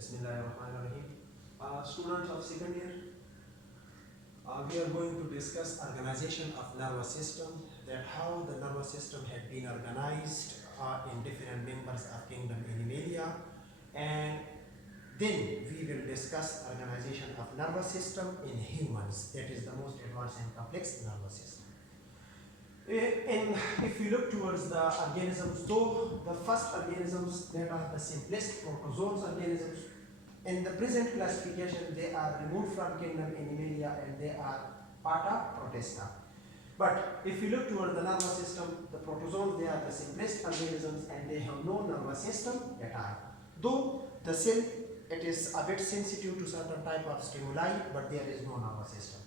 Bismillahirrahmanirrahim. Students of second year, we are going to discuss organization of nervous system, that how the nervous system had been organized in different members of kingdom Animalia, and then we will discuss organization of nervous system in humans, that is the most advanced and complex nervous system. And if we look towards the organisms, though the first organisms that are the simplest protozoans organisms, in the present classification they are removed from kingdom Animalia and they are Parta protesta. But if we look towards the nervous system, the protozoans, they are the simplest organisms and they have no nervous system at all. Though the cell, it is a bit sensitive to certain type of stimuli, but there is no nervous system.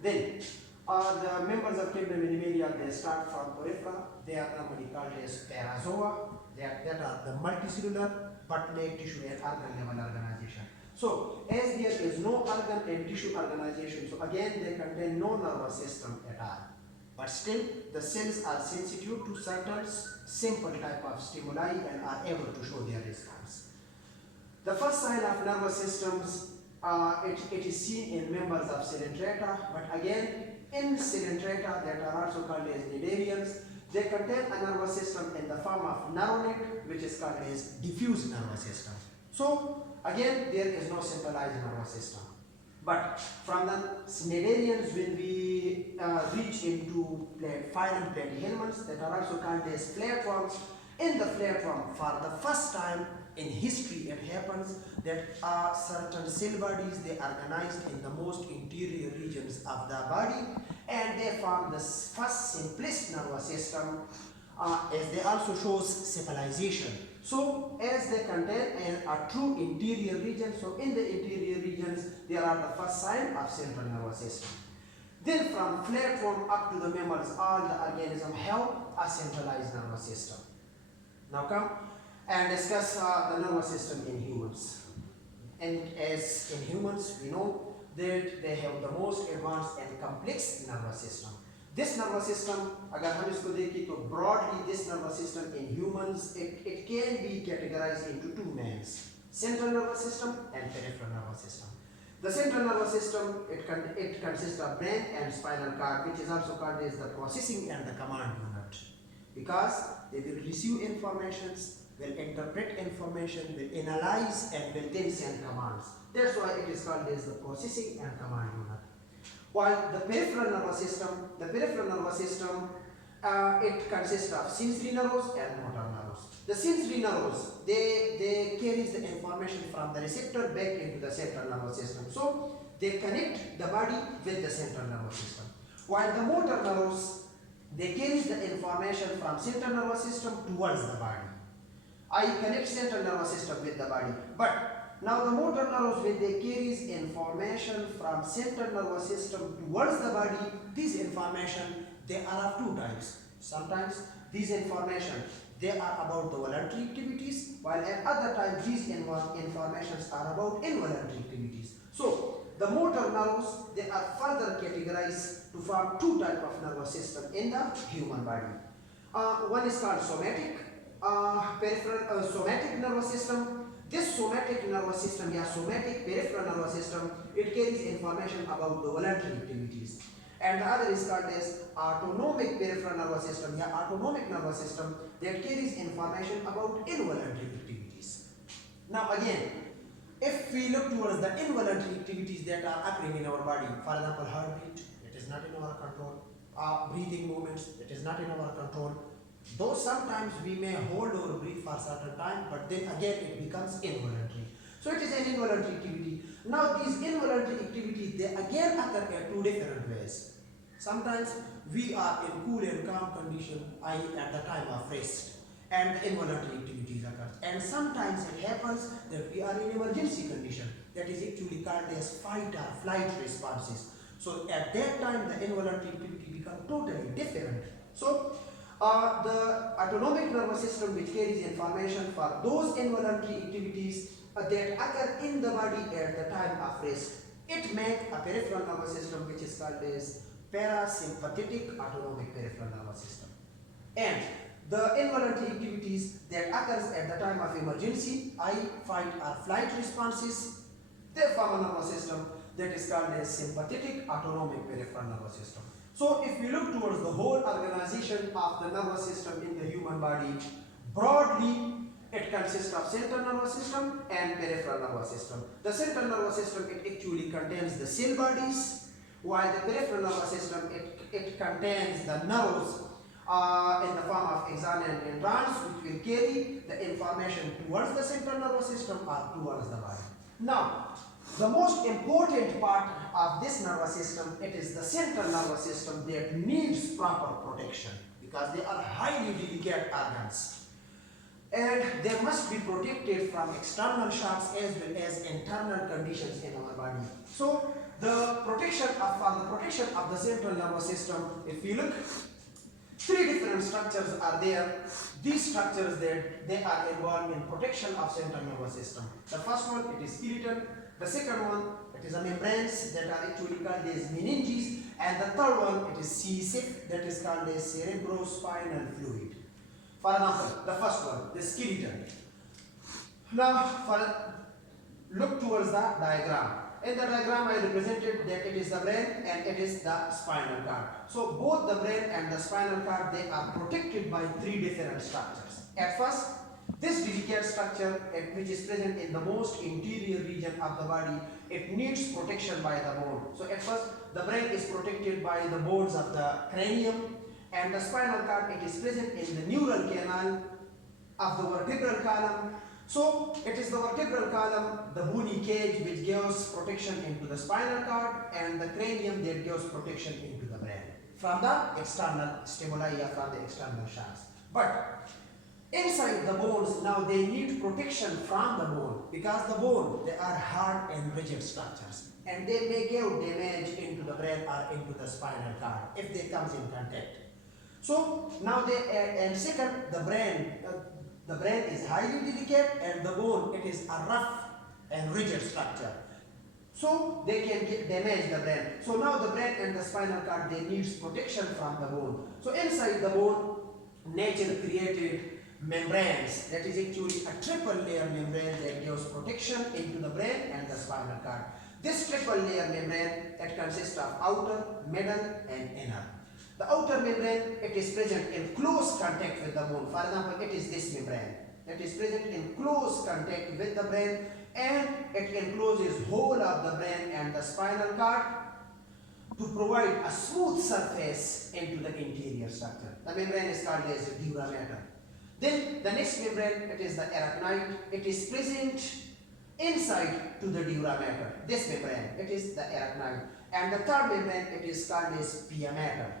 Then the members of kingdom Animalia, they start from porifera. They are normally called as parazoa. That are the multicellular but leg tissue and organ level organization. So as there is no organ and tissue organization, so again they contain no nervous system at all. But still the cells are sensitive to certain simple type of stimuli and are able to show their response. The first sign of nervous systems, it is seen in members of Coelenterata, but again in Coelenterata that are also called as cnidarians, they contain a nervous system in the form of neuronate, which is called as diffuse nervous system. So again there is no centralized nervous system. But from the cnidarians, when we reach into phylum Platyhelminths, that are also called as flatworms, in the flatworm for the first time in history it happens that certain cell bodies, they organized in the most interior regions of the body and they form the first simplest nervous system, as they also shows cephalization. So as they contain a true interior region, so in the interior regions there are the first sign of central nervous system. Then from flatworm up to the members, all the organisms have a centralized nervous system. Now come and discuss the nervous system in humans. And as in humans, we know that they have the most advanced and complex nervous system. This nervous system, अगर हम इसको देखें तो broadly this nervous system in humans, it can be categorized into two names: central nervous system and peripheral nervous system. The central nervous system, it consists of brain and spinal cord, which is also called as the processing and the command unit, because they will receive informations, will interpret information, will analyze and will then send commands. That's why it is called as the processing and command unit. While the peripheral nervous system, it consists of sensory nerves and motor nerves. The sensory nerves, they carries the information from the receptor back into the central nervous system. So they connect the body with the central nervous system. While the motor nerves, they carries the information from central nervous system towards the body. I connect central nervous system with the body, but now the motor nerves, when they carries information from central nervous system towards the body, this information, they are of two types. Sometimes these information, they are about the voluntary activities, while at other times these informations are about involuntary activities. So the motor nerves, they are further categorized to form two types of nervous system in the human body. One is called somatic, peripheral somatic nervous system. This somatic nervous system, somatic peripheral nervous system, it carries information about the voluntary activities. And the other is called as autonomic peripheral nervous system, autonomic nervous system, that carries information about involuntary activities. Now again, if we look towards the involuntary activities that are occurring in our body, for example, heartbeat, it is not in our control, breathing movements, it is not in our control. Though sometimes we may hold our breath for a certain time, but then again it becomes involuntary. So it is an involuntary activity. Now these involuntary activities, they again occur in two different ways. Sometimes we are in cool and calm condition, i.e. at the time of rest, and the involuntary activities occur. And sometimes it happens that we are in emergency condition, that is actually called as fight or flight responses. So at that time the involuntary activity becomes totally different. So the autonomic nervous system, which carries information for those involuntary activities that occur in the body at the time of rest, it makes a peripheral nervous system which is called as parasympathetic autonomic peripheral nervous system. And the involuntary activities that occurs at the time of emergency, fight or flight responses, they form a nervous system that is called as sympathetic autonomic peripheral nervous system. So if we look towards the whole organization of the nervous system in the human body, broadly it consists of central nervous system and peripheral nervous system. The central nervous system, it actually contains the cell bodies, while the peripheral nervous system, it contains the nerves in the form of axon and neurons, which will carry the information towards the central nervous system or towards the body. Now, the most important part of this nervous system, it is the central nervous system that needs proper protection because they are highly delicate organs. And they must be protected from external shocks as well as internal conditions in our body. So, the protection of the central nervous system, if we look, three different structures are there. These structures, they are involved in protection of central nervous system. The first one, it is skeleton. The second one, it is a membranes that are actually called as meninges. And the third one, it is CSF, that is called as cerebrospinal fluid. For example, the first one, the skeleton. Now, look towards the diagram. In the diagram, I represented that it is the brain and it is the spinal cord. So, both the brain and the spinal cord, they are protected by three different structures. At first, this delicate structure, which is present in the most interior region of the body, it needs protection by the bone. So, at first, the brain is protected by the bones of the cranium, and the spinal cord, it is present in the neural canal of the vertebral column. So, it is the vertebral column, the bony cage, which gives protection into the spinal cord, and the cranium that gives protection into the brain from the external stimuli or from the external shocks. But inside the bones, now they need protection from the bone because the bone, they are hard and rigid structures, and they may give damage into the brain or into the spinal cord if they comes in contact. So now and second, the brain is highly delicate, and the bone, it is a rough and rigid structure. So they can damage the brain. So now the brain and the spinal cord, they needs protection from the bone. So inside the bone, nature created membranes, that is actually a triple layer membrane that gives protection into the brain and the spinal cord. This triple layer membrane, it consists of outer, middle and inner. The outer membrane, it is present in close contact with the bone. For example, it is this membrane. It is present in close contact with the brain, and it encloses whole of the brain and the spinal cord to provide a smooth surface into the interior structure. The membrane is called as dura mater. Then the next membrane, it is the arachnoid. It is present inside to the dura mater. This membrane, it is the arachnoid. And the third membrane, it is called as pia mater.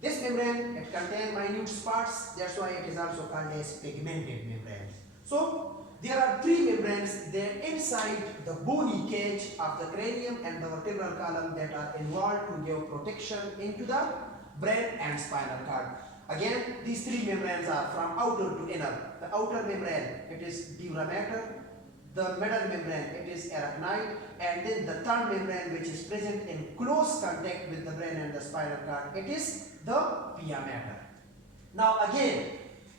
This membrane, it contains minute spots, that's why it is also called as pigmented membrane. So, there are three membranes there inside the bony cage of the cranium and the vertebral column that are involved to give protection into the brain and spinal cord. Again, these three membranes are from outer to inner. The outer membrane, it is dura mater. The middle membrane, it is arachnoid, and then the third membrane, which is present in close contact with the brain and the spinal cord, it is the pia mater. Now again,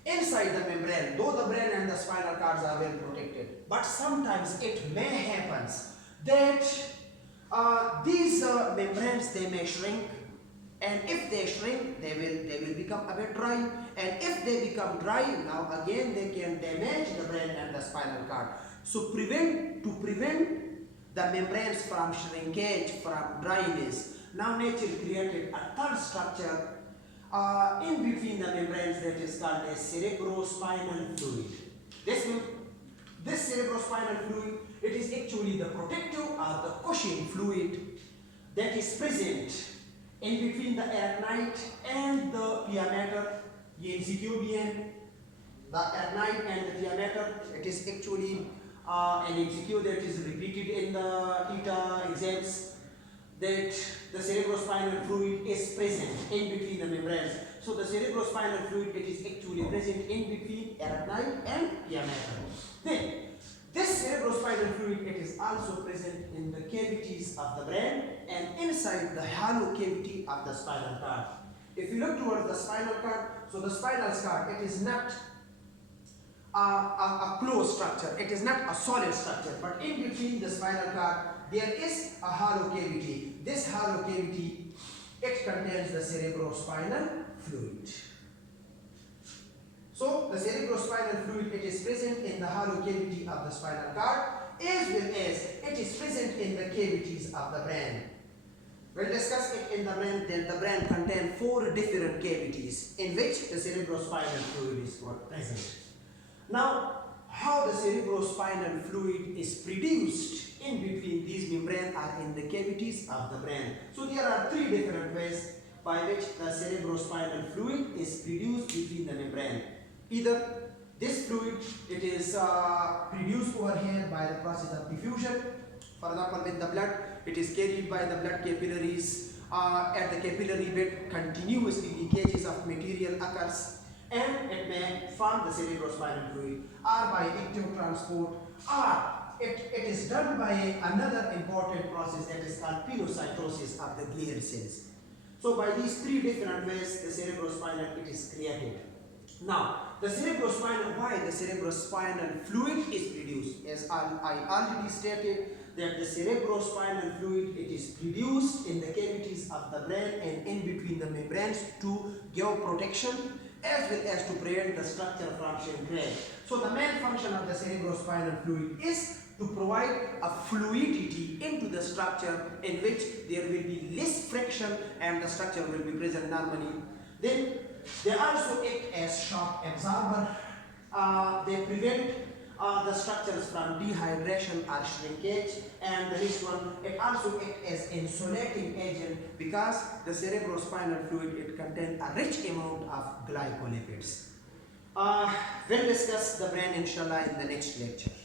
inside the membrane, though the brain and the spinal cords are well protected, but sometimes it may happen that these membranes, they may shrink, and if they shrink, they will become a bit dry, and if they become dry, now again they can damage the brain and the spinal cord. So to prevent the membranes from shrinkage, from dryness, now nature created a third structure in between the membranes that is called as cerebrospinal fluid. This cerebrospinal fluid, it is actually the protective or the cushioning fluid that is present in between the arachnoid and the pia mater. The arachnoid and the pia mater, it is actually an MCQ that is repeated in the TETA exams, that the cerebrospinal fluid is present in between the membranes. So the cerebrospinal fluid, it is actually present in between arachnoid and pia mater. Then this cerebrospinal fluid, it is also present in the cavities of the brain and inside the hollow cavity of the spinal cord. If you look towards the spinal cord, so the spinal cord, it is not a closed structure, it is not a solid structure, but in between the spinal cord there is a hollow cavity. This hollow cavity, it contains the cerebrospinal fluid. So the cerebrospinal fluid, it is present in the hollow cavity of the spinal cord, as well as it is present in the cavities of the brain. We'll discuss it in the brain. Then the brain contains 4 different cavities in which the cerebrospinal fluid is present. Now, how the cerebrospinal fluid is produced in between these membranes are in the cavities of the brain. So there are 3 different ways by which the cerebrospinal fluid is produced between the membrane. Either this fluid, it is produced over here by the process of diffusion. For example, with the blood, it is carried by the blood capillaries. At the capillary bed, continuously leakages of material occurs, and it may form the cerebrospinal fluid, or by ectotransport, or it is done by another important process that is called pinocytosis of the glial cells. So by these 3 different ways, the cerebrospinal, it is created. Now, the cerebrospinal, why the cerebrospinal fluid is produced? As I already stated, that the cerebrospinal fluid, it is produced in the cavities of the brain and in between the membranes to give protection as well as to prevent the structure from shrinkage. So the main function of the cerebrospinal fluid is to provide a fluidity into the structure in which there will be less friction and the structure will be present normally. Then they also act as shock absorber. They prevent the structures from dehydration or shrinkage, and the next one, it also acts as insulating agent because the cerebrospinal fluid, it contains a rich amount of glycolipids. We'll discuss the brain inshallah in the next lecture.